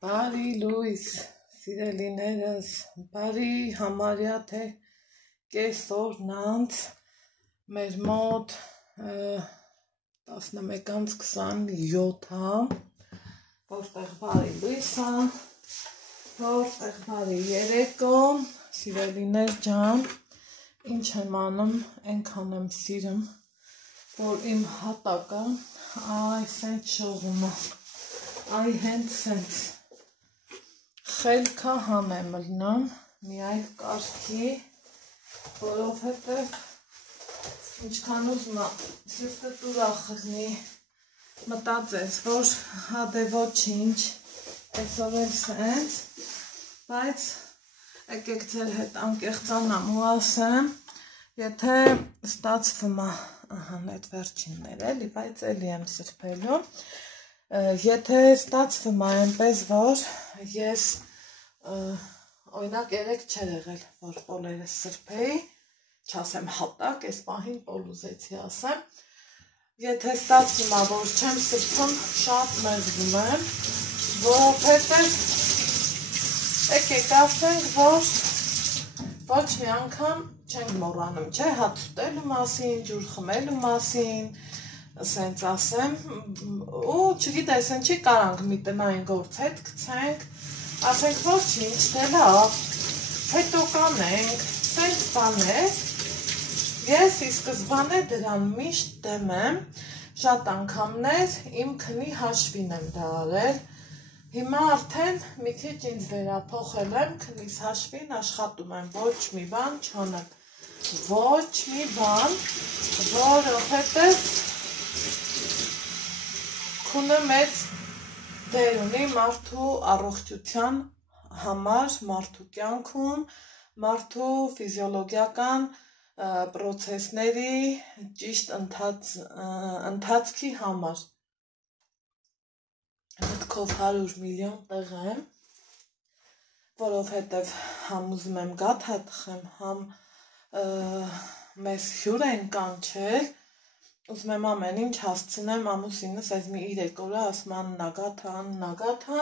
Բարի լույս, սիրելիներս, բարի համարյա թե կեսօրն անց մեր մոտ 11:27, որտեղ բարի լույս է, որտեղ բարի երեկո, սիրելիներ ջան, ինչ եմ անում, այնքան եմ սիրում, որ իմ հատակը այ սենց շողում է, այ հենց սենց խելքը հանեմ լնում, մի այլ կարգի, որովհետև ինչքան ուզում սիրտը ուրախ լինի, մտածես, որ հադե ոչինչ, այսօր էլ սենց, բայց եկեք ձեր հետ անկեղծանամ ու ասեմ, եթե ստացվում է, այդ վերջիններ էլի, բայց էլի եմ սրբելու, եթե ստացվում է այնպես, որ ես օրինակ երեք չէր եղել, որ պոլերս սրբեի, չասեմ հատակ, այս պահին պոլուզեցի ասեմ, եթե ստացվում է, որ չեմ սրբում, շատ մեղվում եմ, որովհետև եկեք ասենք, որ ոչ մի անգամ չենք մոռանում, չէ, հաց ուտելու մասին, ջուր խմելու մասին, սենց ասեմ, ու չգիտես, ինչի կարանք մի տնային գործ հետ գցենք, ասենք ոչինչ, դե լավ, հետո կանենք, սենց բաներ, ես ի սկզբանե դրան միշտ դեմ եմ, շատ անգամներ իմ քնի հաշվին եմ դա արել, հիմա արդեն մի քիչ ինձ վերափոխել եմ, քնիս հաշվին աշխատում եմ, ոչ մի բան չանեմ, ոչ մի բան, որովհետև քունը մեծ դեր ունի մարդու առողջության համար, մարդու կյանքում, մարդու ֆիզիոլոգիական պրոցեսների ճիշտ ընթացքի համար։ Մտքով 100 միլիոն տեղ եմ, որովհետև համ ուզում եմ գաթա տխեմ, համ մեզ հյուր են կանչել, ուզում եմ ամեն ինչ հասցնեմ ամուսինս այս մի 3 օր ասում Աննա գաթա,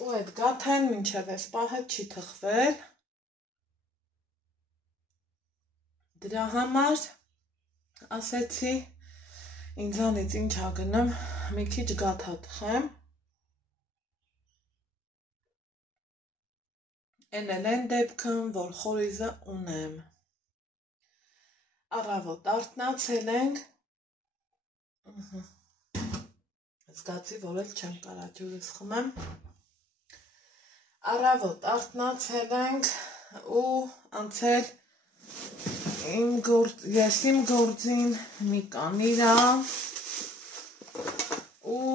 ու այդ գաթան մինչև այս պահը չի թխվել, դրա համար ասեցի ինձանից ինչա գնում, մի քիչ գաթա տխեմ, են էլ են դեպքում, որ խորիզը ունեմ, առավոտ արթնացել ենք, զգացի, որ էլ չեմ կարա ջուրս խմեմ, առավոտ արթնացել ենք ու անցել ես իմ գործին մի կանիրա ու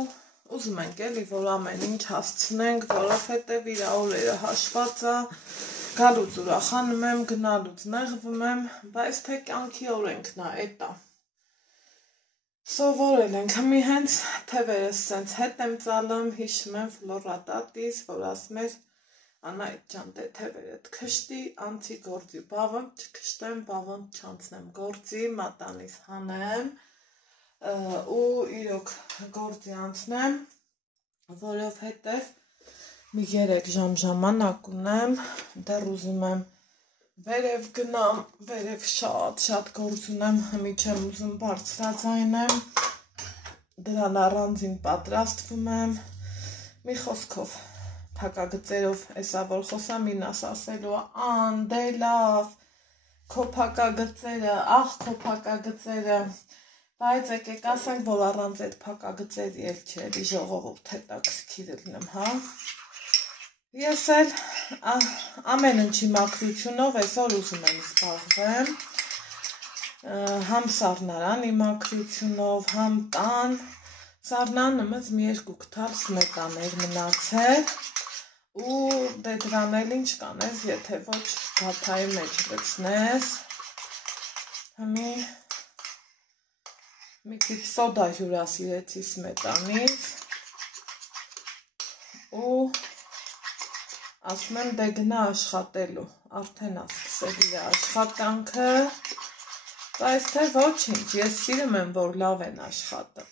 ուզում ենք էլի, որ ամեն ինչ հասցնենք, որովհետև իր օրերը հաշված է, գալուց ուրախանում եմ, գնալուց նեղվում եմ, բայց թե կյանքի օրենքն է, էդ է։ Սովորել ենք, մի հենց թևերս սենց հետ եմ ծալում, հիշում եմ Ֆլորատատիս, որ ասում էր, Անահիտ ջան, դե թևերդ քշտի, անցի գործի, բավոնդ չքշտեմ, բավոնդ չանցնեմ գործի, մատանիս հանեմ, ու իրոք գործի անցնեմ, որովհետև մի 3 ժամ ժամանակ ունեմ, դեռ ուզում եմ վերև գնամ, վերև շատ գործ ունեմ, մի չեմ ուզում բարձրաձայնեմ, դրան առանձին պատրաստվում եմ, մի խոսքով, փակագծերով, էսա որ խոսամ ինաս ասելու ան, դե լավ, քո փակագծերը, ախ քո փակագծերը, բայց եկեք ասենք, որ առանց այդ փակագծերի էլ չէ, էլի ժողովուրդ հետաքրքիր լինեմ, հա, ես էլ ամեն ինչի մաքրությունով այսօր ուզում եմ զբաղվեմ, համ սառնարանի մաքրությունով, համ տան, սառնանը մեզ մի 2 կթալ սմետաներ մնացել, ու դե դրան էլ ինչ կանես, եթե ոչ գաթայի մեջ լցնես, մի քիչ սոդա հյուրասիրեցի սմետանից, ու ասում եմ դե գնա աշխատելու, արդեն է սկսել իր աշխատանքը, բայց թե ոչինչ, ես սիրում եմ, որ լավ են աշխատում,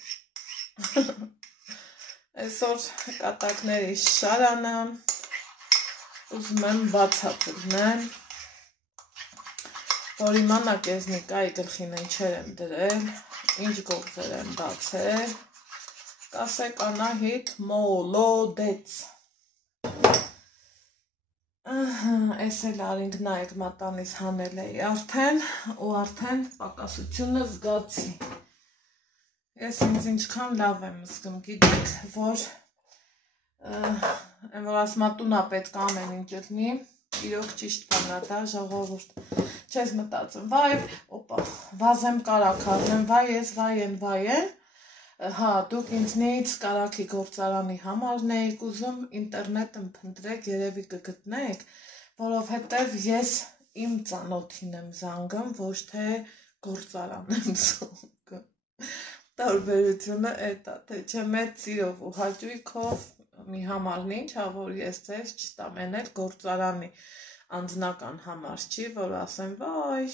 Այսօր կատակների շարանը ուզում եմ բացատրեմ, որ իմանաք ես Նիկայի գլխին ինչեր եմ դրել, ինչ գործեր եմ բացել, կասեք Անահիտ մոլոդեց։ Այս էլ արինք նայեք մատանից հանել էի արդեն ու արդեն պակասությունը զգացի։ Ես ինձ ինչքան լավ եմ զգում, գիտեք, որ ասմատունա պետք ամեն ինչ լինի, իրոք ճիշտ բանա դա ժողովուրդ, չես մտածում, վայ, վազեմ կարակ առնեմ, վայ են, հա, դուք ինձնից կարաքի գործարանի համարն էիք ուզում, ինտերնետն փնտրեք, երևի կգտնեք, որովհետև ես իմ ծանոթին եմ զանգում, ոչ թե գործարան եմ զանգում։ Տարբերությունը էտա, թե չէ մեծ սիրով ու հաճույքով մի համարն ինչ, որ ես ձեզ չտամ, են էլ գործարանի անձնական համար չի, որ ասեմ, վայ,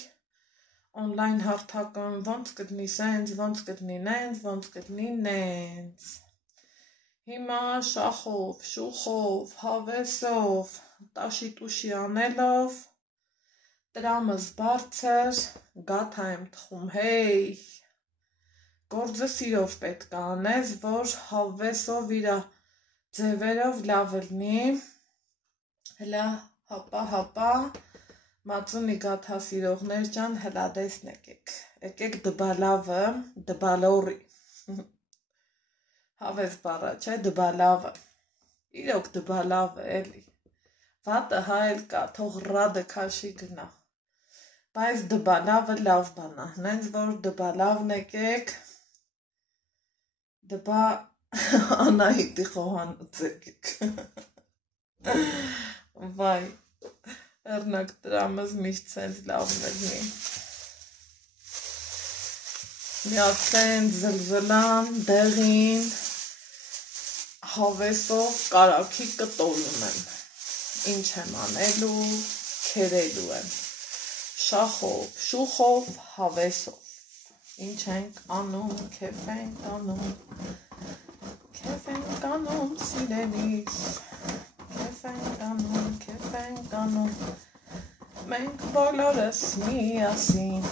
օնլայն հարթակում, ոնց կդնի սենց, ոնց կդնի նենց, ոնց կդնի նենց։ Հիմա շախով, շուխով, հավեսով, տաշի տուշի անելով, տրամս բարձր, գաթա եմ թխում, հեյ, գործը սիրով պետք է անես, որ հավեսով իրա ձևերով լավ լինի, հլա հապա, մածունի գաթա սիրողներ ջան, հլա դեսնեք եկեք դբալավը, դբալորի, հավես բառա չէ, դբալավը, իրոք դբալավը էլի, վատը հայել կա, թող ռադը քաշի գնա, բայց դբալավը լավ բանա, նենց որ դբալավն եկեք, դբա Անահիտի խոհանոց եկեք, վայ, Էրնակ տրամս միշտ սենց լավն լինի, միացեն զլզլան, դեղին, հավեսով կարաքի կտորում եմ, ինչ եմ անելու, քերելու եմ, շախով, շուխով, հավեսով, ինչ ենք անում, քեֆ ենք անում, սիրելիս, քեֆ ենք անում, մենք բոլորս միասին,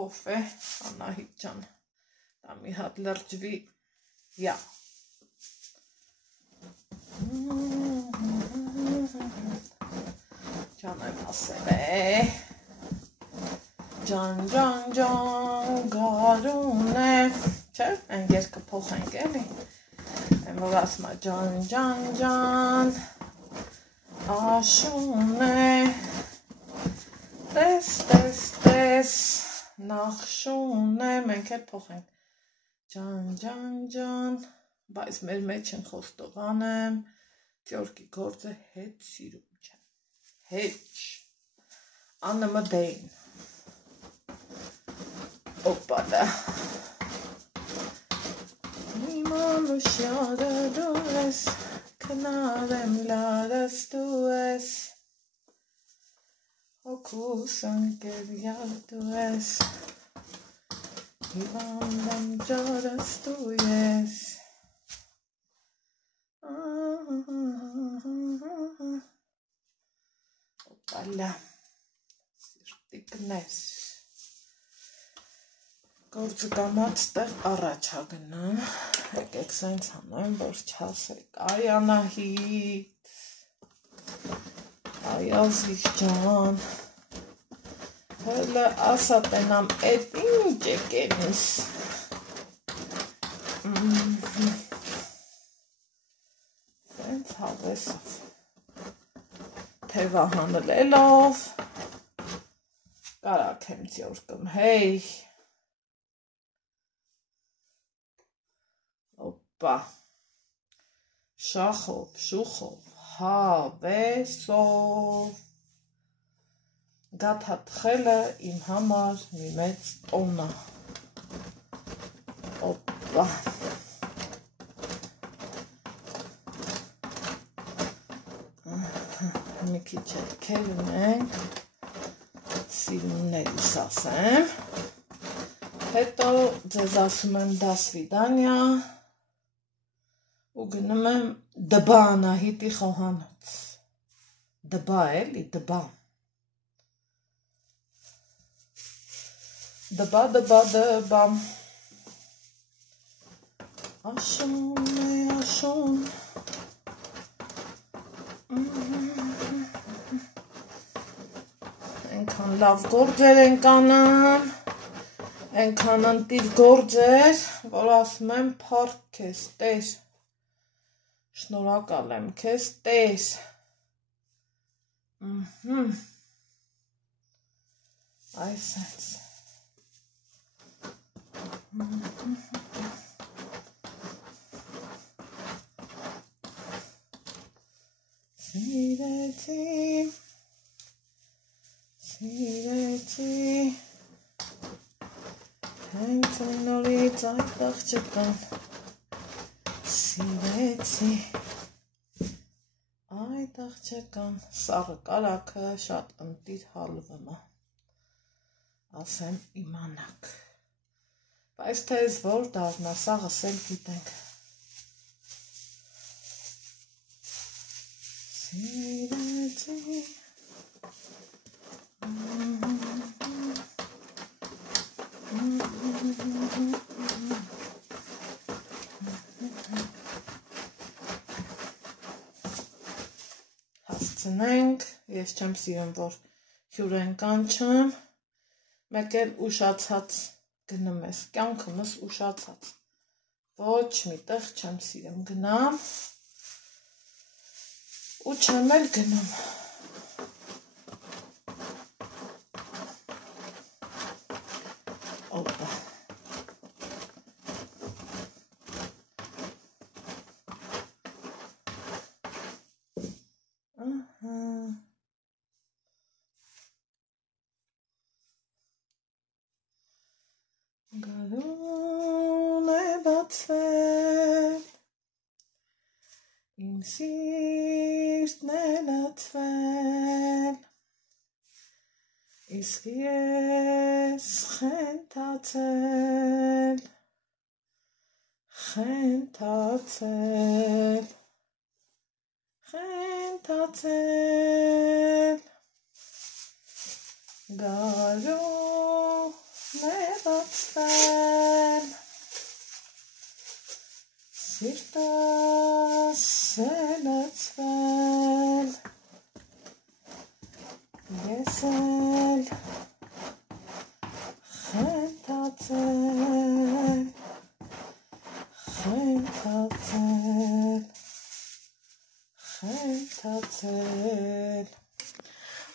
ով է, Անահիտ ջան, դա մի հատ լրջվի, յա, ջան եմ ասել է, ջան, գարուն է, չէ, են երկը փոխենք էլի, են որ ասում է ջան, աշուն է, տես, նախշուն է, մենք էլ փոխենք, ջան, բայց մեր մեջ են խոստովան եմ, ծյորկի գործը հետ սիրում չեմ, հետ, անըմդեին, օպադա, իման ու շյարը դու ես, կնարեմ լարս դու ես, հոգուս ընկերյալ դու ես, հիվանդամ ջարս դու ես, օպալա, սիրտիկնես, գործը կամած տեղ առաջա գնամ, եկեք սենց անեմ, որ չասեք, այ Անահիտ, այ ազիվ ջան, հելը ասա տենամ, էդ ինչ եկել ինձ, սենց հավեսով, թևա հանլելով, կարակ եմ ծյորկում, հեյ, օպա, շախով, շուխով, հավեսով, գաթա թխելը իմ համար մի մեծ տոննա, օպա, մի քիչ էլ քերում ենք, սիրուններիս ասեմ, հետո ձեզ ասում եմ դա սվիդանյա ու Գնում եմ դբա Անահիտի խոհանոց։ Դբա էլի, դբա։ Դբա։ Աշուն է, աշուն։ Ենքան լավ գործեր ենք անում, ենքան ընտիր գործեր, որ ասում եմ փառք քեզ, Տեր, շնորհակալ եմ քեզ, Տեր, այսպես, Սիրեցի, հենց այն օրից այդ աղջկան, սիրեցի, այդ աղջկան, սաղը կարաքը շատ ընտիր հալվն է, ասեմ իմանաք, բայց թե ես որ դարնա, սաղս էլ գիտենք, սիրեցի, հասցնենք, ես չեմ սիրում, որ հյուր են կանչեմ, մեկ էլ ուշացած գնում ես, կյանքումս ուշացած, ոչ մի տեղ չեմ սիրում գնամ, ու չեմ էլ գնում, Օպա, գարուն է բացվել, իմ սիրտն է լացվել, իսկ ես խենթացել, գարուն է բացվել, սիրտս է լացվել, ես էլ խենթացել,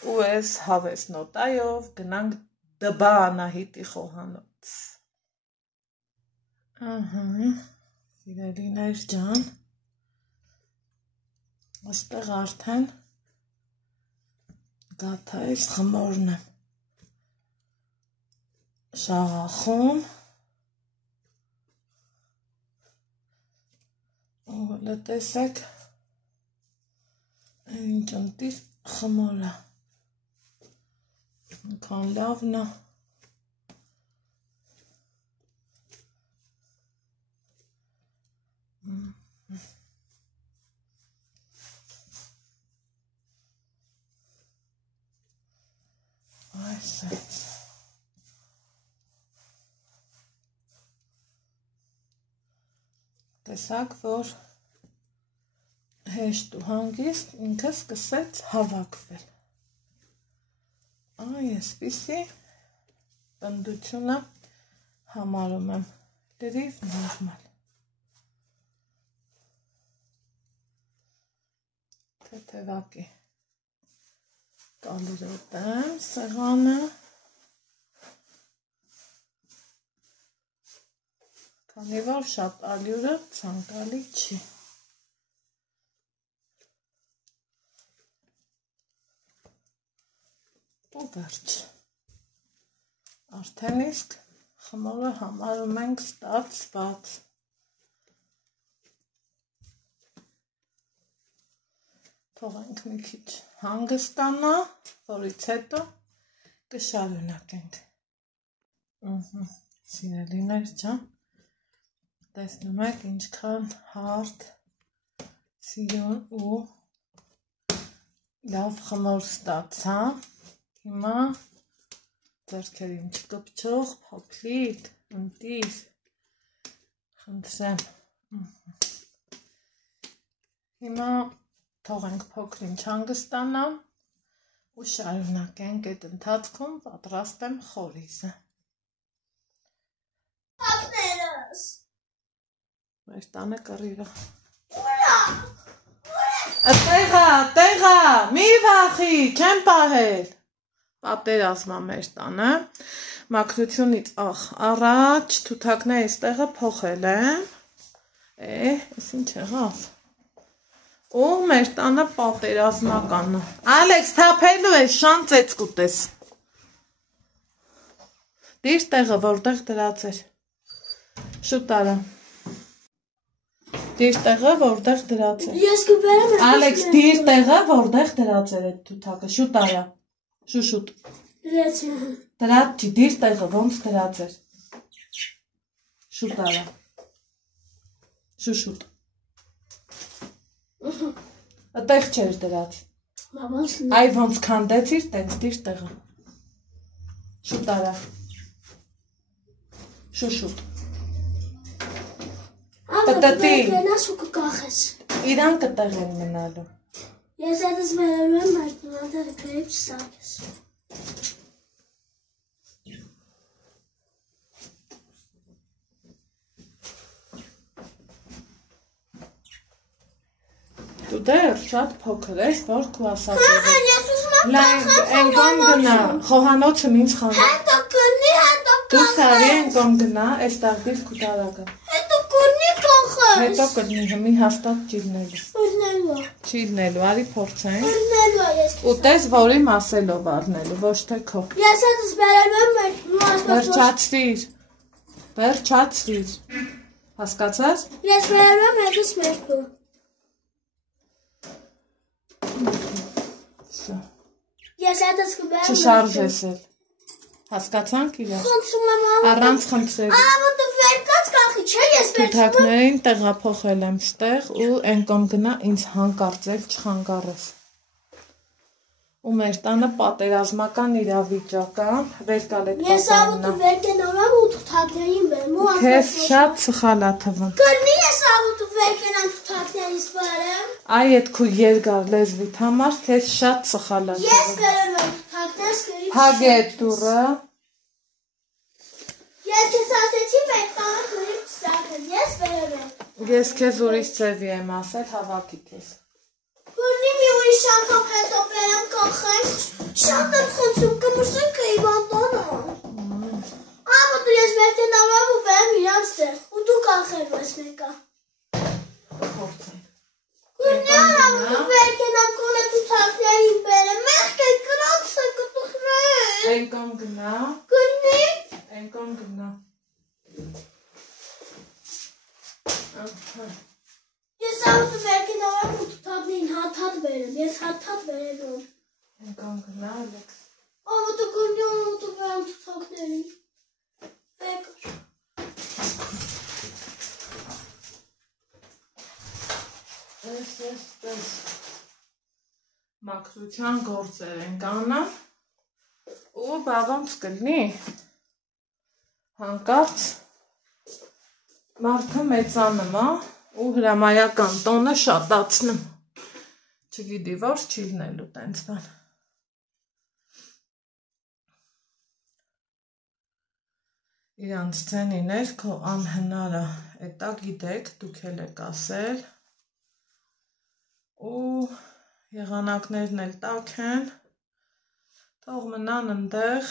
ու ես հավես նոտայով գնանք դբա Անահիտի խոհանոց, սիրելիներ ջան, այստեղ արդեն գաթայից խմորն եմ շաղախում, ու տեսեք, ինչ ընտիր խմորա, ինքան լավն է, այսպես, տեսակ, որ հեշտ ու հանգիստ ինքը սկսեց հավաքվել, այսպիսի պնդությունը համարում եմ լրիվ նորմալ, թեթևակի կալուրետեմ սեղանը, քանի որ շատ ալյուրը ցանկալի չի, ու վերջ, արդեն իսկ խմորը համարում ենք ստացված, թողենք մի քիչ հանգստանա, որից հետո կշարունակենք, սիրելիներ ջան, տեսնում եք ինչքան հարթ Սիրուն ու լավ խմոր ստացա, հիմա ձեռքերին չկպչող, փոքրիկ, ընտիր, խնդրեմ, հիմա թողենք փոքրին չհանգստանա ու շարունակենք այդ ընթացքում պատրաստեմ խորիզը։ Ապներս։ Մեր տանը կռիվը։ Ուրա։ Տեղա, մի վախի, չեմ պահել։ Պատերազմա մեր տանը, մաքրությունից առաջ թութակները ստեղը փոխել եմ, ես ինչ եղավ, ու մեր տանը պատերազմականը, Ալեքս թափելու ես, շան ծեց կուտես, դիր տեղը, որտեղ դրած էր, շուտ արա, դիր տեղը, որտեղ դրած էր, Ես կբերեմ Ալեքս, դիր տեղը, որտեղ դրած էր այդ թութակը, շուտ արա, շուշուտ, դրած չի, դիր տեղը, ոնց դրած էր, շուտ արա, շուշուտ, Այդտեղ չէր դրած, այ ոնց քանդեցիր, տենց դիր տեղը, շուտ արա, շուշուտ, պտտի, իրան կտեղ են մնալու, Ես այդս վերելու եմ, այդ նուանդերը կրիպ չսակես, դու դեր շատ փոքր ես, որ կլասած ես ուզում են կոմ գնա, խոհանոցը մինչ խանդ, հետո կնի, հետո դու սարի են կոմ գնա, ես տաղդիր կուտարակը, հետո կնի կոխես, հետո կրնի հմի հաստատ ճիլնելու, Ուրնելու, ճիլնելու, արի փորձենք, ուրնելու ես ու տես որի մասելով արնելու, ոչ թե քո, Ես այդս վերելու եմ, վերջացրիր, հասկացաս, Ես վերելու եմ հետս մերկու, Ես այդս կբերեմ չշարժես էլ, հասկացանք իրար, Խնդրում եմ առանց խնդրել, Աղոտը վերկած կախի չէ, ես թութակներին տեղափոխել եմ ստեղ ու են կոմ գնա ինձ հանկարծել չխանգարես, ու մեր տանը պատերազմական իրավիճակ է, վերկալ էդ Ես աղոտը վերկենորամ ու թութակներին բեմ ու Քեզ շատ սխալ է թվում, Կրնի ես աղոտը վերկենամ թութակներից բարեմ այ էդ քու երգար լեզվիտ համար քեզ շատ սխալ է Ես թվում, վերելու եմ թութակներս կրիպ հագ էդ դուրը, Ես քեզ ասեցի մեկ տանը կրիպ չսակես, ես վերելու եմ ես քեզ ուրիշ ծևի եմ ասել, հավաքի քեզ, Կրնի մի ուրիշ անգամ հետո բերեմ կախենք, շատ եմ խնդրում կմրսեն կիվան տանը Աղոտը ես վերկենորամ ու բերեմ իրանց տեղ ու դու կախելու ես մեկա փորձենք, Կրնի աղոտը վերկենամ կոնե թութակներին բերեմ, մեղք է կրացը կտխրել են կոմ գնա, Կրնի են կոմ գնա, Ես աղոտը վերկենորամ ու թութակներին հատ բերեմ, ես հատ բերելու եմ են կոմ գնա, Ալեքս, Աղոտը կրնի աղոտը բերեմ թութակներին Վերկար Ես, մաքրության գործեր ենք անը, ու բավոնց կլնի, հանկարծ, մարդը մեծանում ու հրամայական տոնը շատացնում, չգիտի որ չիլնելու տենց բան, իրանց ձենիներ քո անհնարը, էտա գիտեք, դուք էլ եք ասել, ու եղանակներն էլ տաք են, թող մնան ընդեղ,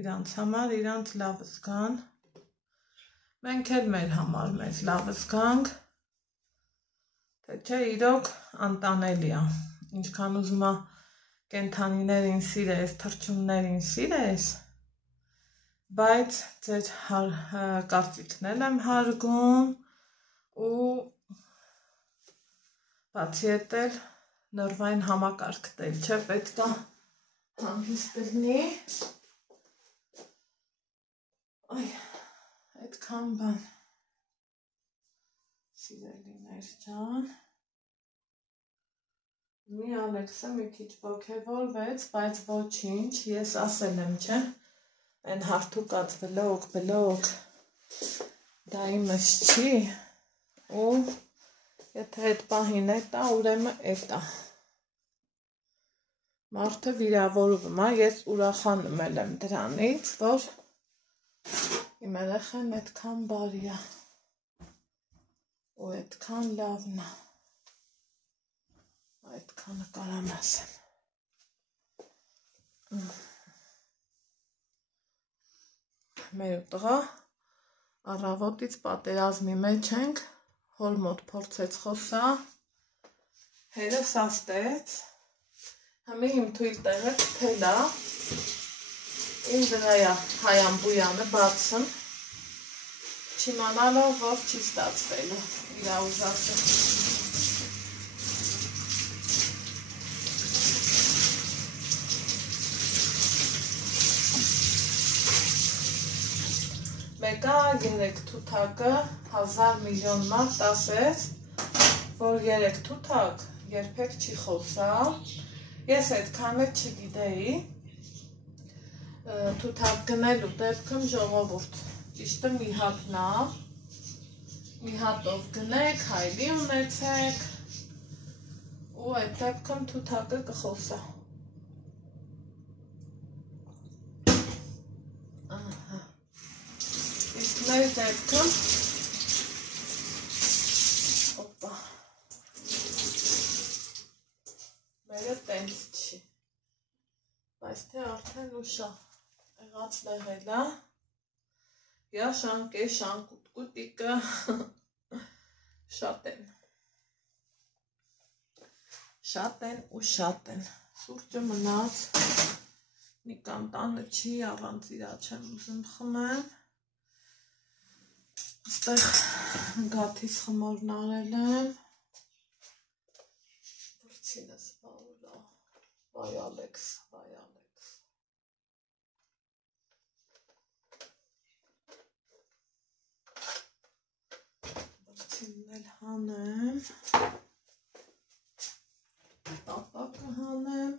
իրանց համար, իրանց լավ զգան, մենք էլ մեր համար մեզ լավ զգանք, թե չէ իրոք անտանելի է, ինչքան ուզում է կենթանիներին սիրես, թռչուններին սիրես, բայց ձեր կարծիքն էլ եմ հարգում ու բացի էդ էլ նորվային համակարգ տել, չէ պետք է հանգիստ լինի, այդքան բան, սիրելիներ ջան, Մի Ալեքսը մի քիչ ոգևորվեց, բայց ոչինչ, ես ասել եմ, չէ, այն հարթուկած բլոկ, դա իմս չի, ու եթե այդ պահին էտա, ուրեմն էտա։ Մարդը վիրավորվում է, ես ուրախանում եմ դրանից, որ իմ երեխան այդքան բարի է, ու այդքան լավն է, այդքանը կարամ ասեմ։ Մեր տղա առավոտից պատերազմի մեջ ենք, հոր մոտ փորձեց խոսա, հերս աստեց, համի իմ թույլ տեղը թելա, իմ դրայա հայան բույանը բացն, չիմանալով, որ չի ստացվելու, իրա ուժացը։ Մեկա 3 թութակը 1000 միլիոն մարդ ասեց, որ 3 թութակ երբեք չի խոսա, ես այդքանը չգիտեի, թութակ գնելու դեպքում ժողովուրդ, ճիշտը մի հատնա, մի հատով գնեք, հայլի ունեցեք, ու այդ դեպքում թութակը կխոսա։ Մեր դեպքում մերը տենց չի, բայց թե արդեն ուշա, եղած լեղելա, յաշան, կեշան, կուտկուտիկը, շատ են ու շատ են, սուրճը մնաց, մի կանտանը չի, առանց իրա չեմ ուզում խմեմ, Ստեղ գաթիս խմորն արել եմ, վրցինս բավուլա, վայ Ալեքս, վրցինն էլ հանեմ, տապակը հանեմ,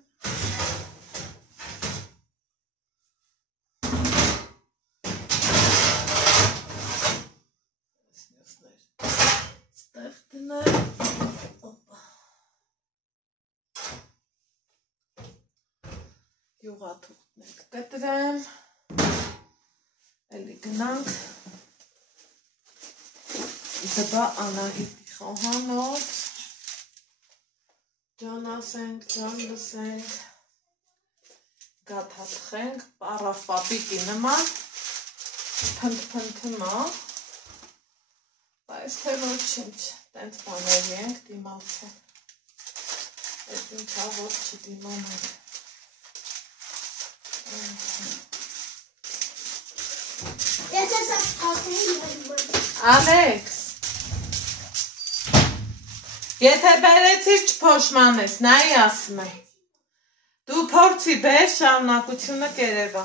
ստեղ դնեմ, յուղաթուղթներ կտրեմ, էլի գնանք, դբա Անահիտի խոհանոց, ջան ասենք, ջան լսենք, գաթաթխենք, պարավ պապիկի նման, փնթփնթմա, բայց թե ոչինչ, տենց բաների ենք դիմացել, այդ ինչա որ չդիմանենք, Ես ես ասպատեի Ալեքս, եթե բերեցիր չփոշմանես, նայի ասում է, դու փորձի բեր շարունակությունը կերևա,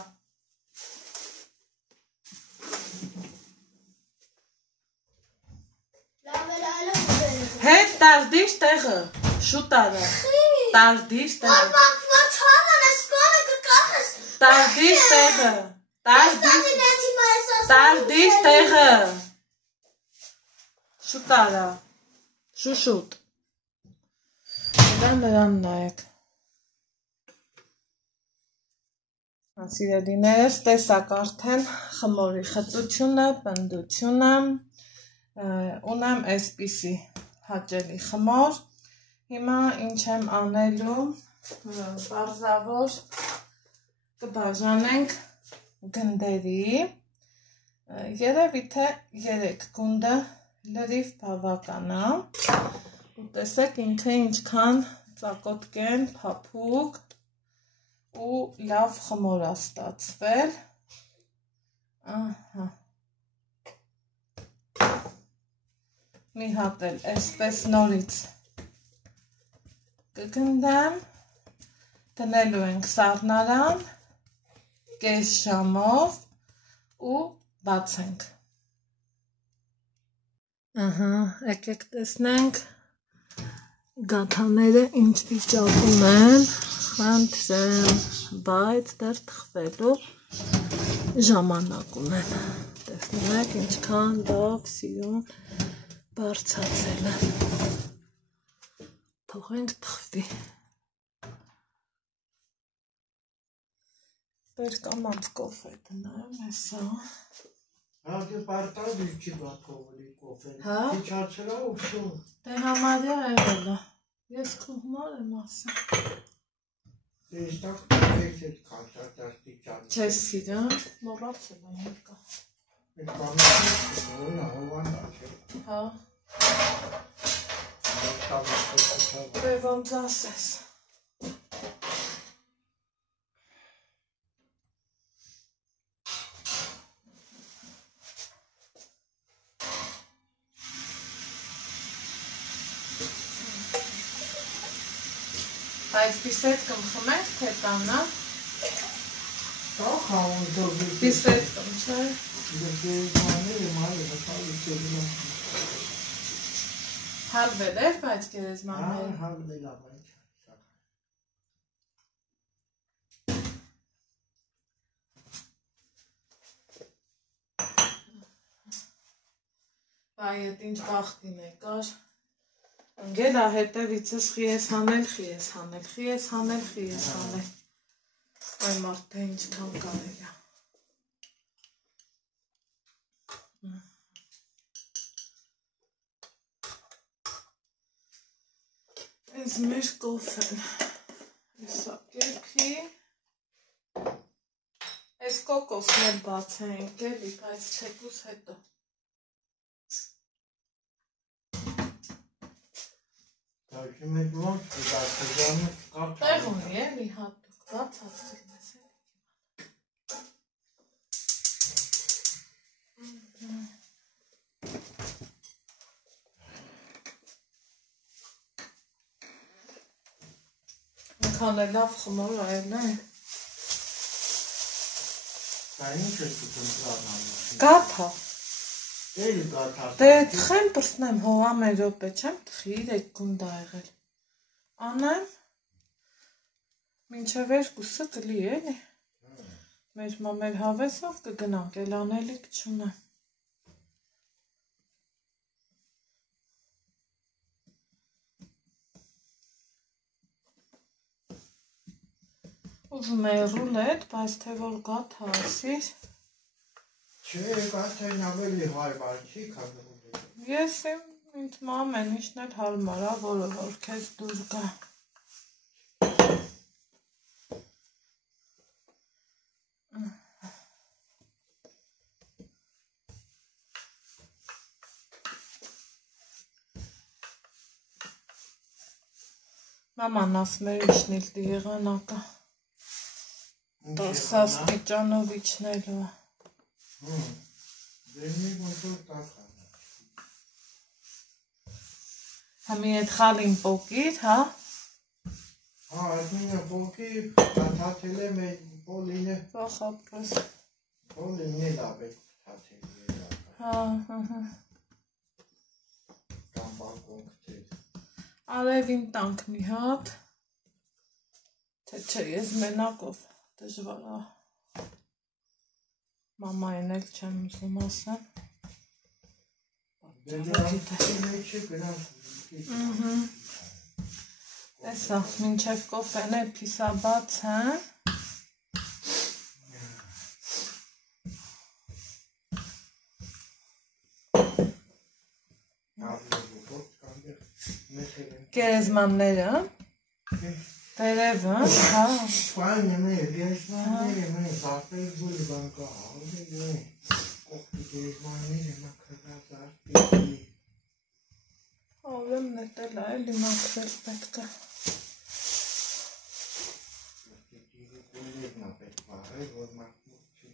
հետ տարդիշ տեղը, շուտ արա, տարդիշ տեղը, տարդիշ տեղը, տարդիշ տեղը, շուտ արա, շուշուտ, նրան նայեք, սիրելիներս տեսակ արդեն խմորի խծությունը, պնդությունը, ունեմ այսպիսի հաճելի խմոր, հիմա ինչ եմ անելու, պարզավոր կբաժանենք գնդերի, երևի թե 3 գունդը լրիվ բավական է, ու տեսեք ինքը ինչքան ծակոտկեն, փափուկ ու լավ խմոր է ստացվել, ահա, մի հատ էլ այսպես նորից կգնդեմ, դնելու ենք սառնարան, կես ժամով ու բացենք, եկեք տեսնենք, Գաթաները ինչ վիճակում են, խնդրեմ, բայց դեռ թխվելու ժամանակ ունեն։ Տեսնում եք ինչքան լավ սիրուն բարձացել են։ Թողենք թխվի։ Դեր կամանց կոֆե տնայում հեսա։ Հա դե պարտավ չի բաթողելի կոֆեն։ Հա։ Իջացրա ու շո։ Դե համարյա եղել է։ Ես քո համար եմ ասում։ Դե ստակ քեքետ քարտարտի ճան։ Չես սիրում, մոռացել եմ եկա։ Այդ բանը հովանա չէ։ Հա։ Դե ոնց ասես։ Այս բիսետկում խմենք, թե տանա։ Դա խաղոնդով Բիսետկում, չէ։ գերեզմանները մայրը հտալի Հալվել էր, բայց գերեզմանները։ հալվել ավայք։ Բայ էտ ինչ բախտին եկար։ Ընգելա հետևիցս խիես հանել։ Այ մարդ թե ինչքան կարելի է։ Այս մեր կոֆեն։ Իսա կերքի։ Այս կոկոսն էլ բացենք էլի, բայց չեկուս հետո։ Դաշի մեկ ոնց դաշտեժանը կապ Տեղ ունի է մի հատուկ, բացացրին ես էլի։ Ինքան է լավ խմոր այլ է։ Դա ինչ է դուքն պլանանում։ Գաթա։ Էլ գաթա։ Դե թխեմ պրսնեմ հողա մեր րոպե չեմ թխի 3 գունդ ա եղել։ Անեմ մինչև 2-ը կլի էլի։ Մեր հավեսով կգնանք, էլ անելիք չունեմ։ Ուզում է ռուլետ, բայց թե որ գաթա ասիր։ Չէ, գաթային ավելի հարմար չի, քան ռուլետը։ Ես ինձ ամեն ինչն էլ հարմար ա, որը որ քեզ դուր գա։ Մաման ասում էր ինչն էլ դի եղանակա։ Սաստիճանով իջնելու է։ Դե մի ոնցոր տակա։ Համի էդ խալին պոկիր, հա։ Հա, այդ մինը պոկի, թաթել է մեր պոլինը։ Վախապրս։ Պոլինը լավ է թաթել է։ Հա։ Կամ բանկոնք թե։ Արևին տանք մի հատ։ Թե չէ, ես մենակով դժվար է։ Մամային էլ չեմ ուզում ասեմ։ Տեսա, մինչև կոֆեն է պիսա բաց են։ Գերեզմանները, տերևը, հա։ Սպայն եմ գերեզմանները, մեն զարպեր զուլի բանկա, կողքի գերեզմանները մակրված արտիքի։ Ալեմ նետել է, էլի մաքրել պետք է։ Կոլերն է պետք վարել, որ մակմուկ չի։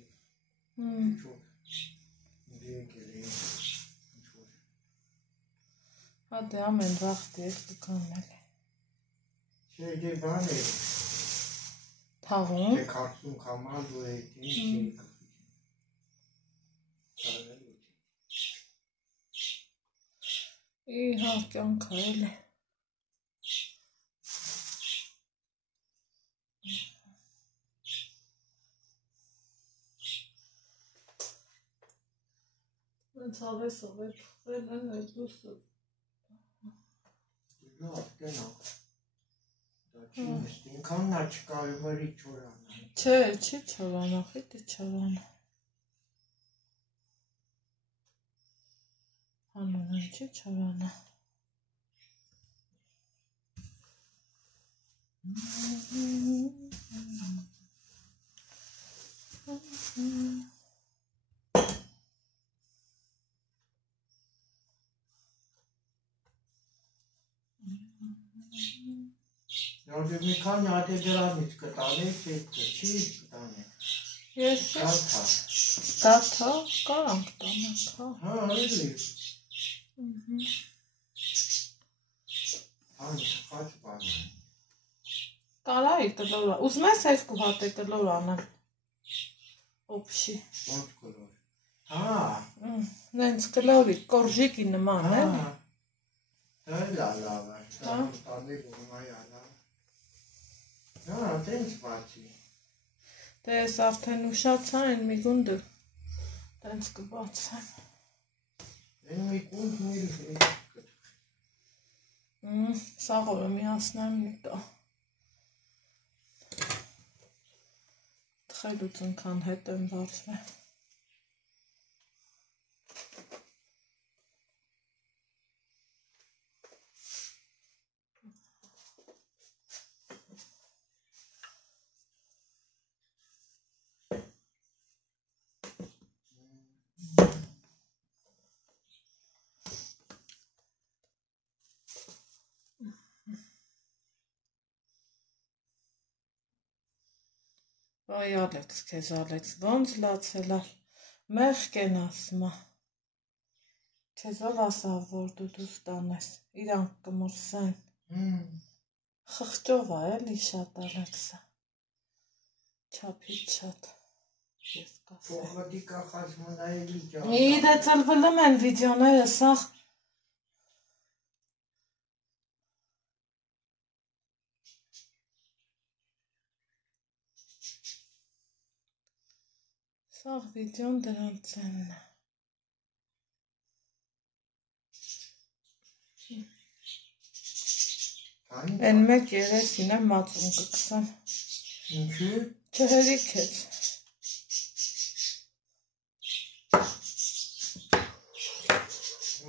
Հա դե ամեն վաղտի էլ կկանել է։ Չէ դե բան է։ Թաղում։ Դե կարծում կամալ ու է ինչ չի։ Իհա կյանքը էլ է։ Ոնց ավեսով է փոխվել են այդ լույսը։ Լավ, գնա։ Դա չի նստի, ինքան նա չկարևորի չորանա։ Չէ, չի չորանա, խիտ է չորանա։ Հանուն չի չորանա։ Նորդ մի քանի հատ է դրանից կտանես, այդ չի կտանես։ Ես դաթա կարանք տանենք, հա։ Հա, էլի։ Ան խաչ բան։ Կարայի կլոր, ուզում ես երկու հատ է կլոր անեմ, օպշի։ Ոնց կլոր։ Հա։ Նենց կլորի, կորժիկի նման է։ Դա լավ է, դա տանեք ումայ ալավ։ Հա, տենց բացի։ Դե ես արդեն ուշացա են մի գունդը, տենց կբացեմ։ Են մի գունդ միլ Սաղորը միասնեմ նիկա։ Տխելուց ընքան հետ եմ վարժվե։ Ոյ Ալեքս, քեզ Ալեքս, ոնց լացելա, մեղք են ասմա, քեզ ով ասավ, որ դու դուս տանես, իրանք կմրսեն, խղճով է էլի շատ Ալեքսը, չապից շատ, ես կասեմ։ Փոխոտի կախած մնայելի ճան։ Իդե ծլվլում են վիդեոները, սաղ, Սաղ վիդեոն դրանց են։ Են մեկ երեսին է մածուն կքսան։ Ինչու։ Չհերիք ես։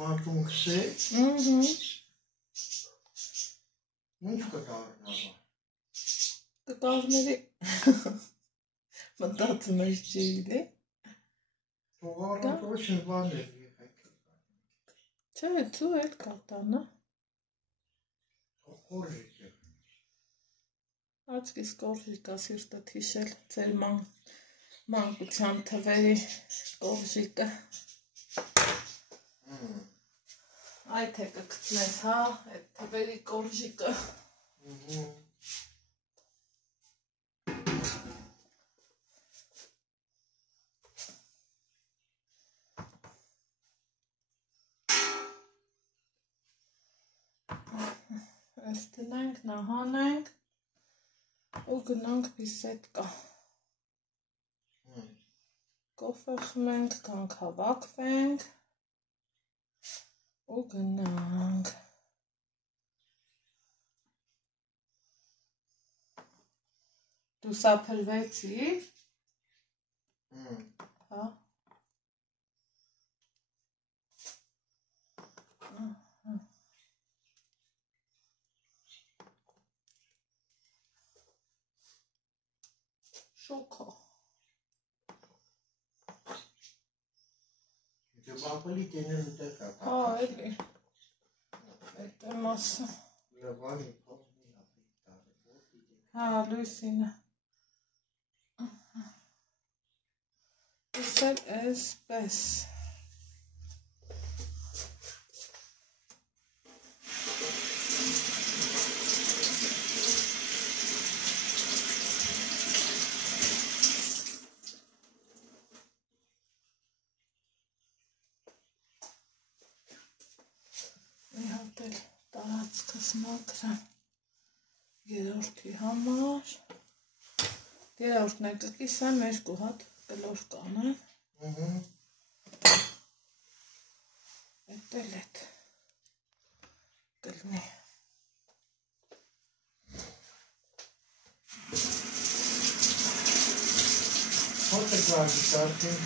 Մատուն կսեք։ Ինչ կտարնավա։ Կտարների մտածում ես չի իլի։ Թողարան ոչ բան է եղեք։ Չէ, ծու էլ կատանա։ Խորժիկ է։ Աչքիս կորժիկա սիրտը թիշել, ձեր մանկության թվերի կորժիկը։ Այ թե կգցնես, հա, այդ թվերի կորժիկը։ Այս տնենք, նահանենք ու գնանք բիսետկա։ Կոֆե խմենք, կանք հավաքվենք ու գնանք։ Դու սափրվեցի։ Հա։ Շոքո։ Դե բապալի կենել ուտել կա։ Հա, էլի։ Այդ եմ ասում։ Լավանի փոխնի ապիտ։ Հա, լույսինը։ Իսել էսպես։ Մի հատ էլ տարածքս մաքրեմ երորդի համար։ Երրորդն է կկիսեմ, 2 հատ կլոր կանեմ։ Էդ էլ էդ կլնի։ Հոտը գարի սարքին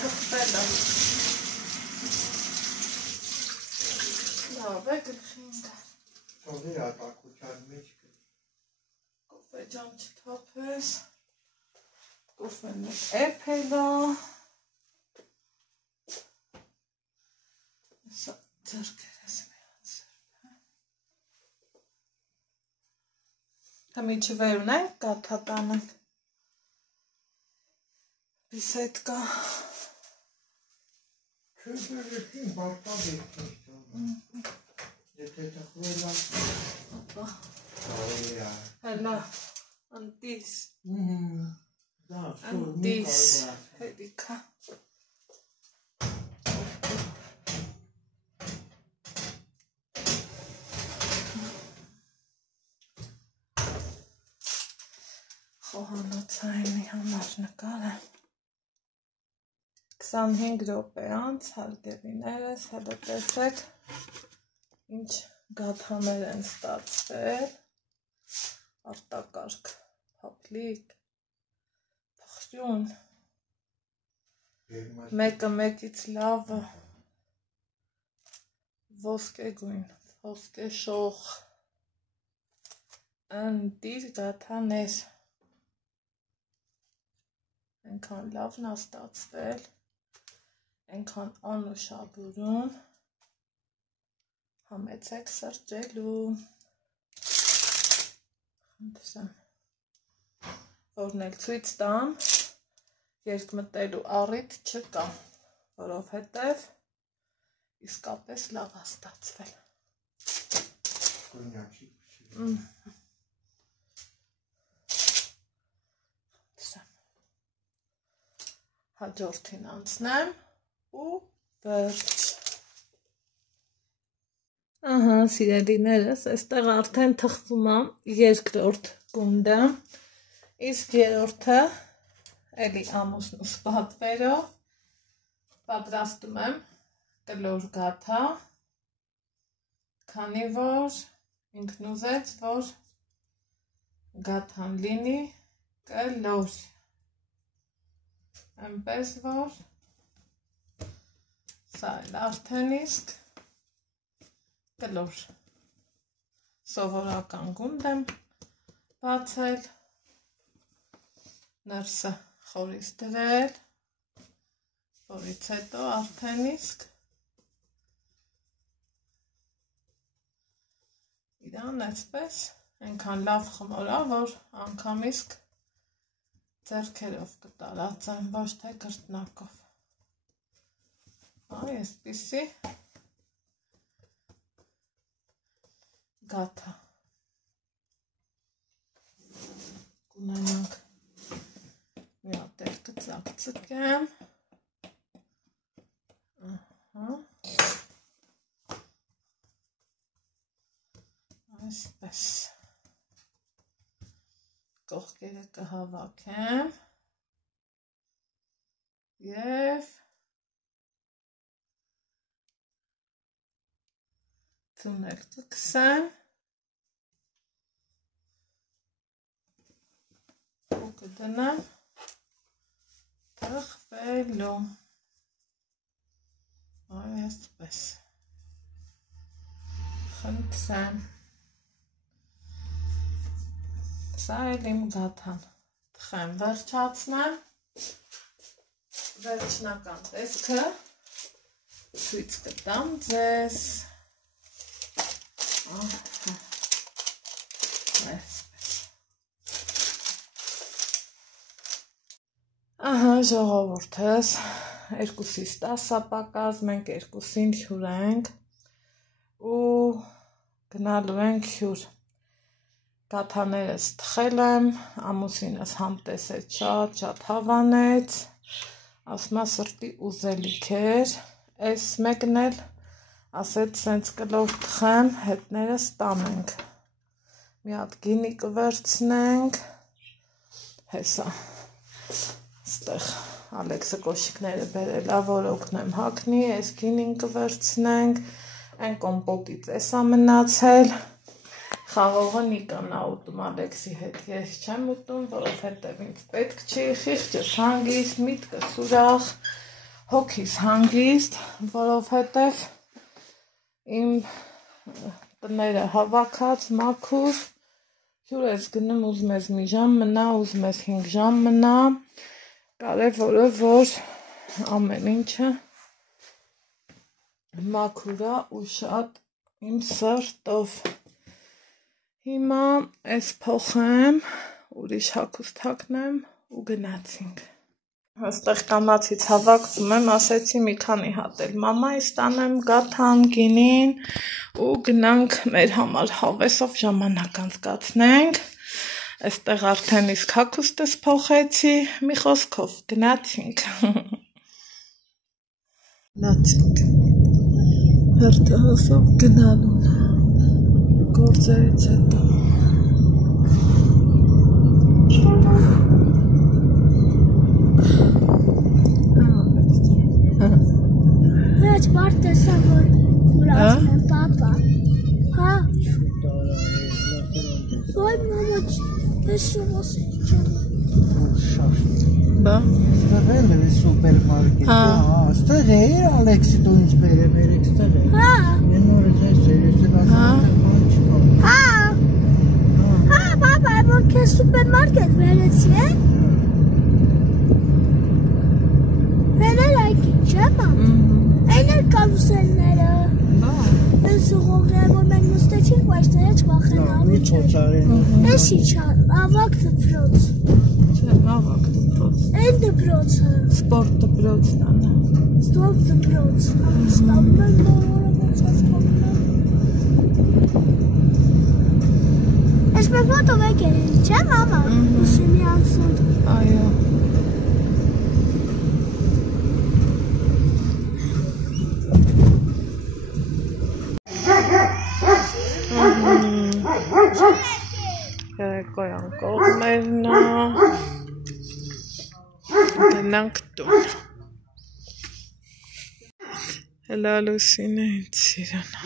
թխվել է։ Լավ է գլխին դար։ Թողի ատակության մեջ Կոֆե ջան չթափես։ Կոֆեն մեկ էփել է։ Սա ձերքերս միացրպ։ Համիչի վեր ունենք, կաթատանենք։ Բիսետկա։ Չգրեցին բարտաբերքին Եթե թխվել է Հելա, անտիս Da, Անտիս Հետիքա Խոհանոցայինի համար նկար է 25 րոպե անց հարգելիներս հետո տեսեք ինչ գաթաներ են ստացվել արտակարգ փափլիկ փխրուն մեկը մեկից լավը ոսկե գույն ոսկե շող ընտիր գաթաներ այնքան լավն է ստացվել Այնքան անուշաբուրում համեցեք սրճելու խնդրեմ որն էլ ցույց տամ երկմտելու առիթ չկա որովհետև իսկապես լավ է ստացվել հաջորդին անցնեմ ու վերջ Ահա սիրելիներս այստեղ արդեն թխվում է երկրորդ գունդը իսկ երրորդը էլի ամուսնու սպատվերով պատրաստում եմ կլոր գաթա քանի որ ինքն ուզեց որ գաթան լինի կլոր այնպես որ Սա էլ արդեն իսկ կլոր սովորական գունդ եմ բացել ներսը խորից դրել որից հետո արդեն իսկ իրան այսպես այնքան լավ խմորա որ անգամ իսկ ձեռքերով կտարածեմ ոչ թե կրտնակով Այ այսպիսի գաթա կունենանք մի հատ էլ կծակծկեմ այսպես կողքերը կհավաքեմ և Թունել կքսեմ ու կդնեմ թխվելու այսպես խնդրեմ սա էլ իմ գաթան թխեմ վերջացնեմ վերջնական տեսքը ցույց կտամ ձեզ Ահա ժողովուրդս երկուսից 10 պակաս մենք երկուսին հյուր ենք ու գնալու ենք հյուր գաթաներս թխել եմ ամուսինս համտեսեց շատ հավանեց ասմա սրտի ուզելիք էր այս մեկն էլ ասեց սենց կլոր թխեմ հետներս տանենք մի հատ գինի կվերցնենք Հեսա ստեղ Ալեքսը կոշիկները բերել ա, որ օգնեմ հագնի, այս գինին կվերցնենք, այն կոմպոտից էսա մնացել, խաղողը Նիկան ա ուտում Ալեքսի հետ, ես չեմ ուտում, որովհետև ինձ պետք չի, խիղճս հանգիստ, միտքս ուրախ, հոգիս հանգիստ, որովհետև իմ տները հավաքած, մաքուր, հյուր ես գնում ուզում ես մի ժամ մնա, ուզում ես 5 ժամ մնա, կարևորը որ ամեն ինչը մաքուր ա ու շատ իմ սրտով։ Հիմա ես փոխեմ, ուրիշ հագուստ հագնեմ ու գնացինք։ Այստեղ կամացից հավաքվում եմ, ասեցի մի քանի հատ էլ մամայից տանեմ, գաթան, գինին ու գնանք մեր համար հավեսով ժամանակ անցկացնենք։ Այստեղ արդեն իսկ հագուստս փոխեցի, մի խոսքով գնացինք։ Գնացինք։ Հերթով գնալուն գործերից հետո։ Հաճ բարդ տեսա, որ ասում եմ պապա, հա, ոյ մամաչ, ես շողոսի չեմ, Բա, ստեղել է սուպերմարկետ, ստեղ է Ալեքսի դու ինձ բերեք, ստեղ է, հա, են նորից ես ասում հա, պապա, որ կես սուպերմարկետ վերեցի է, վերել այքի չէ, պապ, այն էր կարուսելները, ես ուղողները, որ մենք նստեցինք, բայց դերեչ վախենալու չէր, ես իչան, ավակ դպրոց, չէ, ավակ դպրոց, այն դպրոցը, սպորտ դպրոցն անա, ստով դպրոց, ստանում են բոլորը ոնց աստանում են, ես մենք ոտով եկել են, չէ մամա, ուսիմի անցուն, այո, Երեկոյան կողմերն ա, գնանք տուն, հելա Լուսինը ինձ սիրան ա։